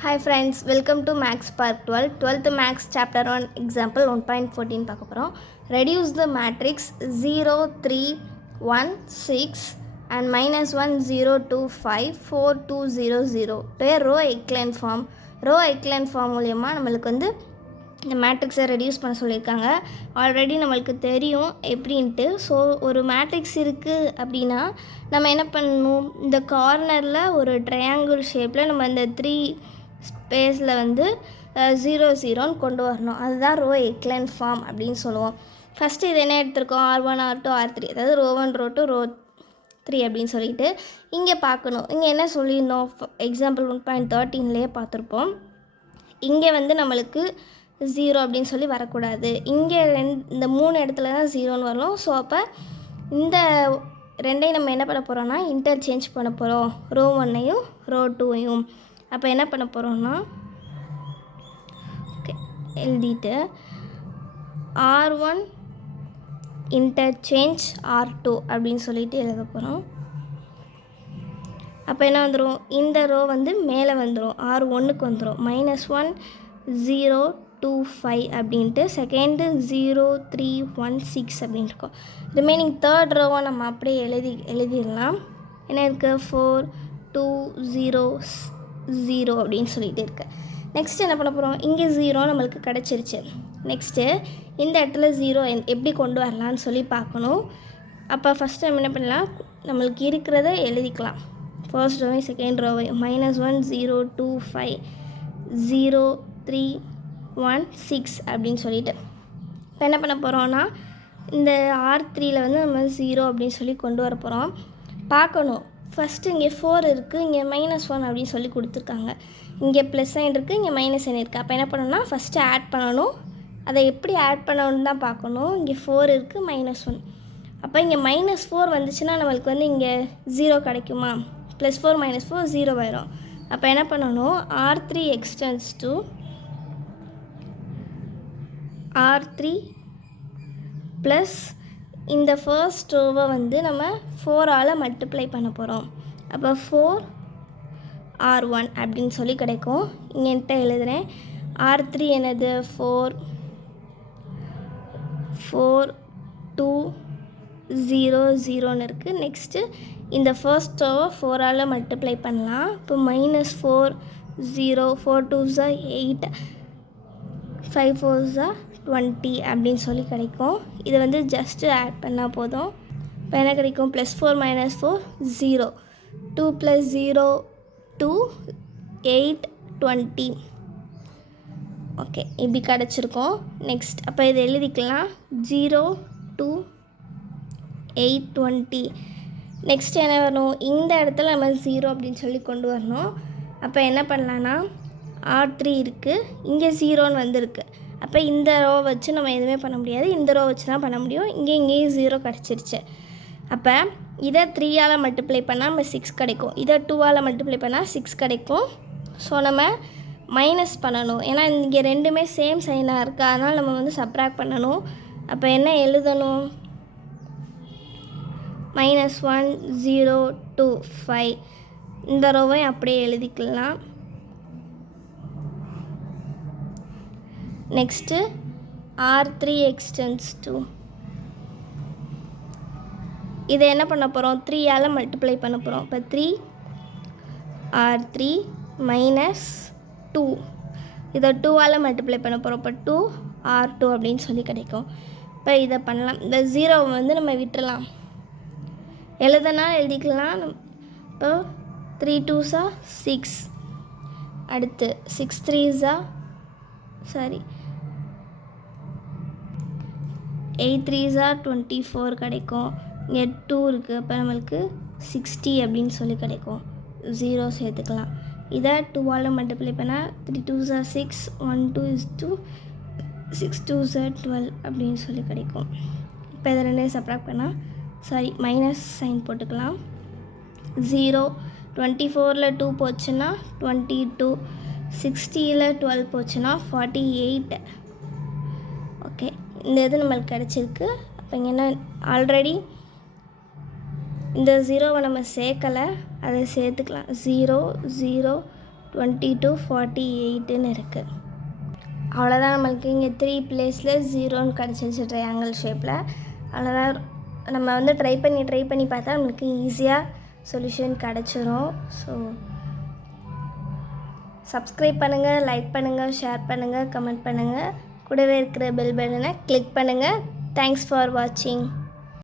Hi friends, welcome to Max Part 12. 12th Max Chapter 1 Example 1.14 பார்க்க போகிறோம். Reduce the matrix 0, 3, 1, 6 and minus 1, 0, 2, 5, 4, 2, 0, 0 to a row echelon form. Row echelon form மூலமாக நம்மளுக்கு வந்து இந்த மேட்ரிக்ஸை reduce பண்ண சொல்லியிருக்காங்க. ஆல்ரெடி நம்மளுக்கு தெரியும் எப்படின்ட்டு. ஸோ ஒரு மேட்ரிக்ஸ் இருக்குது அப்படின்னா நம்ம என்ன பண்ணணும், இந்த கார்னரில் ஒரு ட்ரையாங்கிள் ஷேப்பில் நம்ம இந்த 3 ஸ்பேஸில் வந்து 0, 0ன்னு கொண்டு வரணும். அதுதான் ரோ எக்லைன் ஃபார்ம் அப்படின்னு சொல்லுவோம். ஃபஸ்ட்டு இது என்ன எடுத்திருக்கோம், R1, R2, R3, அதாவது ரோ 1, ரோ 2, ரோ 3 அப்படின்னு சொல்லிட்டு இங்கே பார்க்கணும். இங்கே என்ன சொல்லியிருந்தோம், எக்ஸாம்பிள் 1.13லேயே பார்த்துருப்போம். இங்கே வந்து நம்மளுக்கு 0 அப்படின்னு சொல்லி வரக்கூடாது. இங்கே இந்த 3 இடத்துல தான் 0ன்னு வரணும். ஸோ அப்போ இந்த ரெண்டையும் நம்ம என்ன பண்ண போகிறோம்னா இன்டர்சேஞ்ச் பண்ண போகிறோம், ரோ 1ஐயும் ரோ 2ஐயும். அப்போ என்ன பண்ண போகிறோம்னா எழுதிட்டு R1 இன்டர்சேஞ்ச் R2 அப்படின்னு சொல்லிட்டு எழுத போகிறோம். அப்போ என்ன வந்துடும், இந்த ரோ வந்து மேலே வந்துடும், R1க்கு வந்துடும். -1, 0, 2, 5 அப்படின்ட்டு செகண்டு 0, 3, 1, 6 அப்படின்னு இருக்கும். ரிமைனிங் தேர்ட் ரோவை நம்ம அப்படியே எழுதிடலாம். என்ன இருக்குது, 4, 2, 0, 0 அப்படின்னு சொல்லிட்டு இருக்கு. நெக்ஸ்ட் என்ன பண்ண போகிறோம், இங்கே 0 நம்மளுக்கு கிடச்சிருச்சு. நெக்ஸ்ட்டு இந்த இடத்துல 0 எப்படி கொண்டு வரலான்னு சொல்லி பார்க்கணும். அப்போ ஃபஸ்ட்டு நம்ம என்ன பண்ணலாம், நம்மளுக்கு இருக்கிறத எழுதிக்கலாம். ஃபர்ஸ்ட் ரோவை செகண்ட் ரோவை -1, 0, 2, 5, 0, 3, 1, 6 அப்படின்னு சொல்லிட்டு இப்போ என்ன பண்ண போகிறோன்னா இந்த R3யில் வந்து நம்ம 0 அப்படின்னு சொல்லி கொண்டு வர போகிறோம். பார்க்கணும், ஃபஸ்ட்டு இங்கே 4 இருக்குது, இங்கே -1 அப்படின்னு சொல்லி கொடுத்துருக்காங்க. இங்கே ப்ளஸ் சைன் இருக்குது, இங்கே மைனஸ் சைன் இருக்குது. அப்போ என்ன பண்ணணும்னா ஃபஸ்ட்டு ஆட் பண்ணணும். அதை எப்படி ஆட் பண்ணணுன்னு தான் பார்க்கணும். இங்கே 4 இருக்குது, -1. அப்போ இங்கே -4 வந்துச்சுன்னா நம்மளுக்கு வந்து இங்கே 0 கிடைக்குமா, +4 -4 0 ஆயிரும். அப்போ என்ன பண்ணணும், R3 extends to R3 plus இந்த ஃபர்ஸ்ட் ரோவை வந்து நம்ம 4ஆல் மல்டிப்ளை பண்ண போகிறோம். அப்போ 4R1 அப்படின்னு சொல்லி கிடைக்கும். இங்கேன்ட்ட எழுதுகிறேன். R3 என்னது 4, 2, 0, 0ன்னு இருக்குது. நெக்ஸ்ட்டு இந்த ஃபர்ஸ்ட் ரோவை 4ஆல் மல்டிப்ளை பண்ணலாம். இப்போ -4, 0, 4 2s 8, 5 4s 20 அப்படின்னு சொல்லி கிடைக்கும். இது வந்து ஜஸ்ட்டு ஆட் பண்ணால் போதும். இப்போ என்ன கிடைக்கும், +4 -4 0, 2 + 0 2, 8, 20. ஓகே, இப்படி கிடச்சிருக்கோம். நெக்ஸ்ட் அப்போ இதை எழுதிக்கலாம், 0, 2, 8, 20. நெக்ஸ்ட் என்ன வரணும், இந்த இடத்துல நம்ம 0 அப்படின்னு சொல்லி கொண்டு வரணும். அப்போ என்ன பண்ணலான்னா R3 இருக்குது, இங்கே 0ன்னு வந்திருக்கு. அப்போ இந்த ரோ வச்சு நம்ம எதுவுமே பண்ண முடியாது, இந்த ரோ வச்சு தான் பண்ண முடியும். இங்கேயும் 0 கிடச்சிருச்சு. அப்போ இதை 3ஆல் மல்டிப்ளை பண்ணால் நம்ம 6 கிடைக்கும், இதை 2ஆல் மல்டிப்ளை பண்ணால் 6 கிடைக்கும். ஸோ நம்ம மைனஸ் பண்ணணும், ஏன்னா இங்கே ரெண்டுமே சேம் சைனாக இருக்குது, அதனால் நம்ம வந்து சப்ராக்ட் பண்ணணும். அப்போ என்ன எழுதணும், -1, 0, 2, 5 இந்த ரோவை அப்படியே எழுதிக்கலாம். நெக்ஸ்ட்டு R3 எக்ஸ்டென்ஸ் டு இதை என்ன பண்ண போகிறோம், 3ஆல் மல்டிப்ளை பண்ண போகிறோம். இப்போ 3R3 -2 இதை 2ஆல் மல்டிப்ளை பண்ண போகிறோம். இப்போ 2R2 அப்படின்னு சொல்லி கிடைக்கும். இப்போ இதை பண்ணலாம். இந்த 0 வந்து நம்ம விட்டுடலாம், எழுதுனா எழுதிக்கலாம். இப்போ 3 2s 6, அடுத்து 6 3s 8 3s 24 கிடைக்கும். இங்கே 2 இருக்குது, அப்போ நம்மளுக்கு 60 அப்படின்னு சொல்லி கிடைக்கும். 0 சேர்த்துக்கலாம். இதை 2ஆல் மல்டிப்ளை பண்ணால் 3 2s 6, 1 2 is 2, 6 2s 12 அப்படின்னு சொல்லி கிடைக்கும். இப்போ இதை ரெண்டையும் சப்ராக்ட் பண்ணால் மைனஸ் சைன் போட்டுக்கலாம். 0 24ல் 2 போச்சுன்னா 22, 60ல் 12 போச்சுன்னா 48. ஓகே, இந்த இது நம்மளுக்கு கிடச்சிருக்கு. அப்போ இங்கே என்ன, ஆல்ரெடி இந்த 0வை நம்ம சேர்க்கலை, அதை சேர்த்துக்கலாம். 0 0 22 48ன்னு இருக்குது. அவ்வளோதான். நம்மளுக்கு இங்கே 3 பிளேஸில் 0ன்னு கிடச்சிருச்சு ட்ரையாங்கிள் ஷேப்பில். அவ்வளோதான். நம்ம வந்து ட்ரை பண்ணி பார்த்தா நம்மளுக்கு ஈஸியாக சொல்யூஷன் கிடச்சிரும். ஸோ சப்ஸ்கிரைப் பண்ணுங்கள், லைக் பண்ணுங்கள், ஷேர் பண்ணுங்கள், கமெண்ட் பண்ணுங்கள். கூடவே இருக்கிற பெல் பட்டனை கிளிக் பண்ணுங்கள். தேங்க்ஸ் ஃபார் வாட்சிங்.